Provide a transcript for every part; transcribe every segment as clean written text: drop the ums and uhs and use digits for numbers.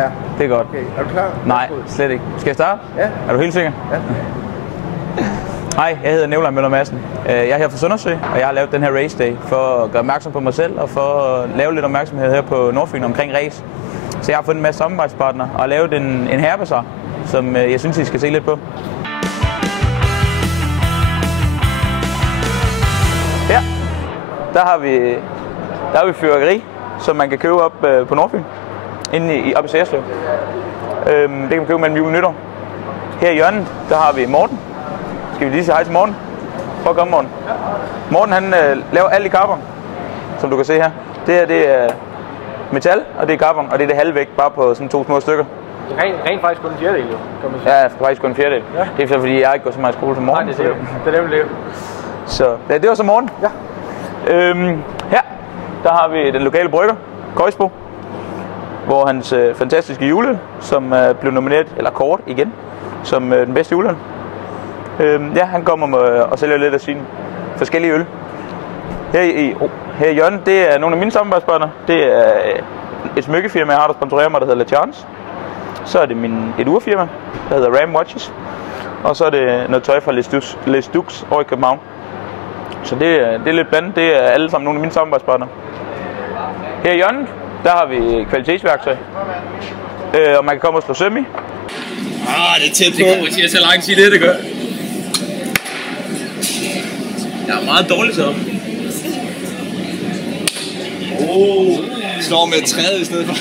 Ja. Det er godt. Okay. Er du klar? Nej, slet ikke. Skal jeg starte? Ja. Er du helt sikker? Ja. Hej, jeg hedder Nikolaj Møller Madsen. Jeg er her fra Søndersø, og jeg har lavet den her race day for at gøre opmærksom på mig selv og for at lave lidt opmærksomhed her på Nordfyn omkring race. Så jeg har fundet en masse samarbejdspartnere og lavet en herrebazar, som jeg synes, I skal se lidt på. Her, der har vi fyrværkeri, som man kan købe op på Nordfyn, inde op i Særslev. Det kan man købe mellem jul og nytår. Her i hjørnet, der har vi Morten. Skal vi lige sige hej til Morten? Prøv at komme, Morten. Morten, han laver alt i carbon, som du kan se her. Det her, det er metal, og det er carbon, og det er det halve vægt, bare på sådan 2 små stykker. Det er rent faktisk kun en fjerdedel, jo, kan man sige. Ja, faktisk kun en fjerdedel. Ja. Det er fordi, jeg ikke går så meget i skole som Morten. Nej, det er nemlig det. Så ja, det var så Morten. Ja. Her, der har vi den lokale brygger, Køjsbo, hvor hans fantastiske juleøl, som blev nomineret, eller kort igen, som den bedste juleøl. Ja, han kommer og sælger lidt af sine forskellige øl. Her i hjørnet, det er nogle af mine samarbejdspartnere. Det er et smykkefirma, jeg har, der sponsorerer mig, der hedder La Chance. Så er det et urfirma, der hedder Ram Watches. Og så er det noget tøj fra Les Dux over i København. Så det er lidt blandet. Det er alle sammen nogle af mine samarbejdspartnere. Her i hjørnet, der har vi kvalitetsværktøj. Og man kan komme og slå søm i. Det er tæt på. Det kommer til at tage lang tid, det gør. Jeg er meget dårlig så. Slår med træet i stedet for.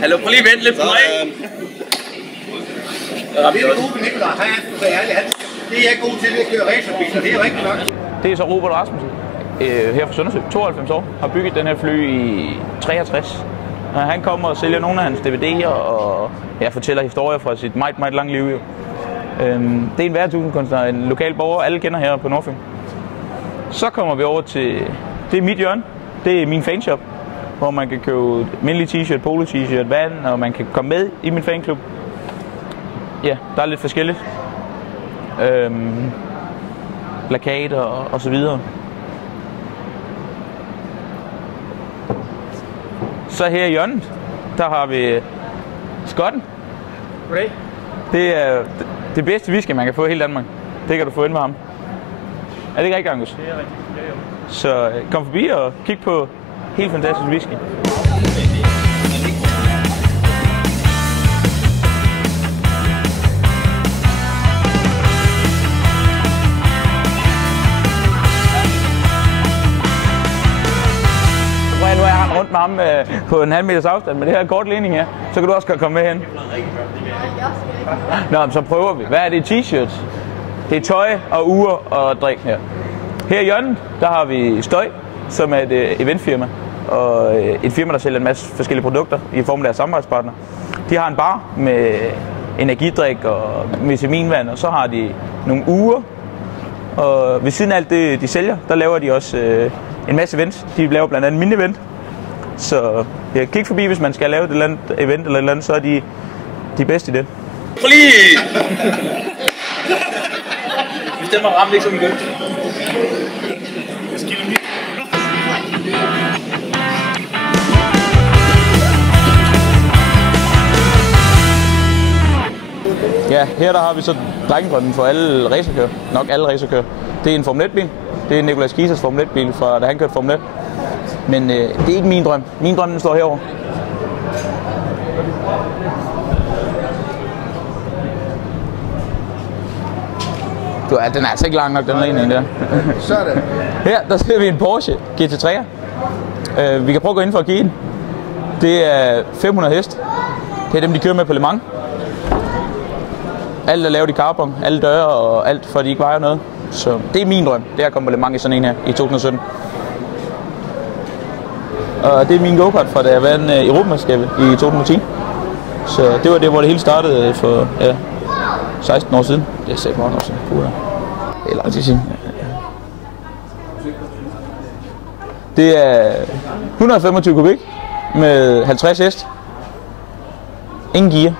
Hallo, prøv lige at vente lidt på mig. Det er det gode ved Nikolaj, han er så ærlig. Det er jeg god til at køre racerbiler, det er rigtigt nok. Det er så Robert Rasmussen, her fra Søndersø, 92 år, har bygget den her fly i 63. Han kommer og sælger nogle af hans DVD'er og fortæller historier fra sit meget, meget lange liv. Det er en værtshuskunstner, en lokal borger, alle kender her på Nordfyn. Så kommer vi over til, det er mit hjørne, det er min fanshop, hvor man kan købe almindelig t-shirt, polo-t-shirt, vand, og man kan komme med i min fanklub. Ja, der er lidt forskelligt. Plakater og så videre. Så her i hjørnet, der har vi Skotten. Goddag. Det er det bedste whisky, man kan få i hele Danmark. Det kan du få ind med ham. Er det ikke rigtigt, Angus? Det er rigtigt. Ja, jo. Så kom forbi og kig på helt fantastisk whisky. Nu er jeg rundt med ham på en halv meters afstand med det her kortledning her, så kan du også komme med hen. Nå, så prøver vi. Hvad er det? T-shirts? Det er tøj og ure og drik her. Her i hjørnet, der har vi Støj, som er et eventfirma, og et firma, der sælger en masse forskellige produkter i form af deres samarbejdspartner. De har en bar med energidrik og vitaminvand, og så har de nogle ure. Og ved siden af alt det, de sælger, der laver de også en masse events. De laver blandt andet mini-event. Så ja, kig forbi, hvis man skal lave et eller andet event eller et eller andet, så er de bedste i det. Prøv lige! Vi stemmer ramt ikke som en god. Ja, her der har vi så drengedrømmen for alle racerkører. Nok alle racerkører. Det er en Formel 1-bil. Det er Nicolas Kiesers Formel 1-bil fra da han kørte Formel 1. Men det er ikke min drøm. Min drøm den står herovre. Den er altså ikke lang nok, den ene der. Sådan. Her, der ser vi en Porsche GT3'er. Vi kan prøve at gå ind for at kigge den. Det er 500 hest. Det er dem, de kører med på Le Mans. Alt er lavet i carbon, alle døre og alt, for de ikke vejer noget. Så det er min drøm, det er at komme på Le Mans i sådan en her i 2017. Og det er min go-kart fra da jeg vandt Europamesterskabet i 2010. Så det var det, hvor det hele startede for 16 år siden. Det er 6 år siden. Eller lang tid siden. Det er 125 kubik med 50 hest. ingen gear.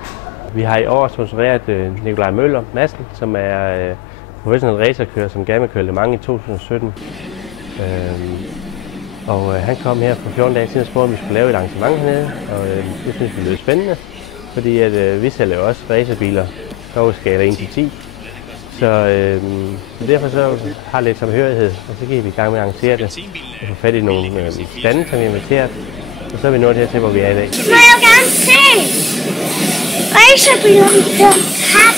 Vi har i år sponsoreret Nikolaj Møller Madsen, som er professionel racerkører, som gerne vil køre Le Mans i 2017. Han kom her for 14 dage siden og spurgte, om vi skulle lave et arrangement hernede, og det synes vi lød spændende, fordi at, vi sælger jo også racerbiler, dog skala 1-10. Så derfor så har lidt samhørighed, og så gik vi i gang med at arrangere det, og få fat i nogle stande, som vi har inviteret, og så er vi nået hertil, hvor vi er i dag. Må jeg gerne se racerbiler, vi kører kap.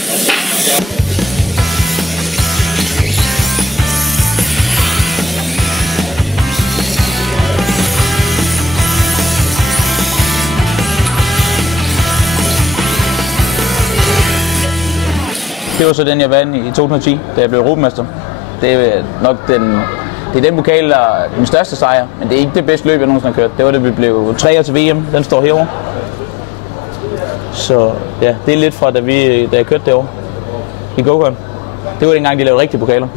Det var så den, jeg vandt i 2010, da jeg blev europamester. Det er nok den pokal, der er den største sejr, men det er ikke det bedste løb, jeg nogensinde har kørt. Det var det, vi blev 3'er til VM. Den står herovre. Så ja, det er lidt fra, da jeg kørte derovre i go-kart. Det var dengang, de lavede rigtige pokaler.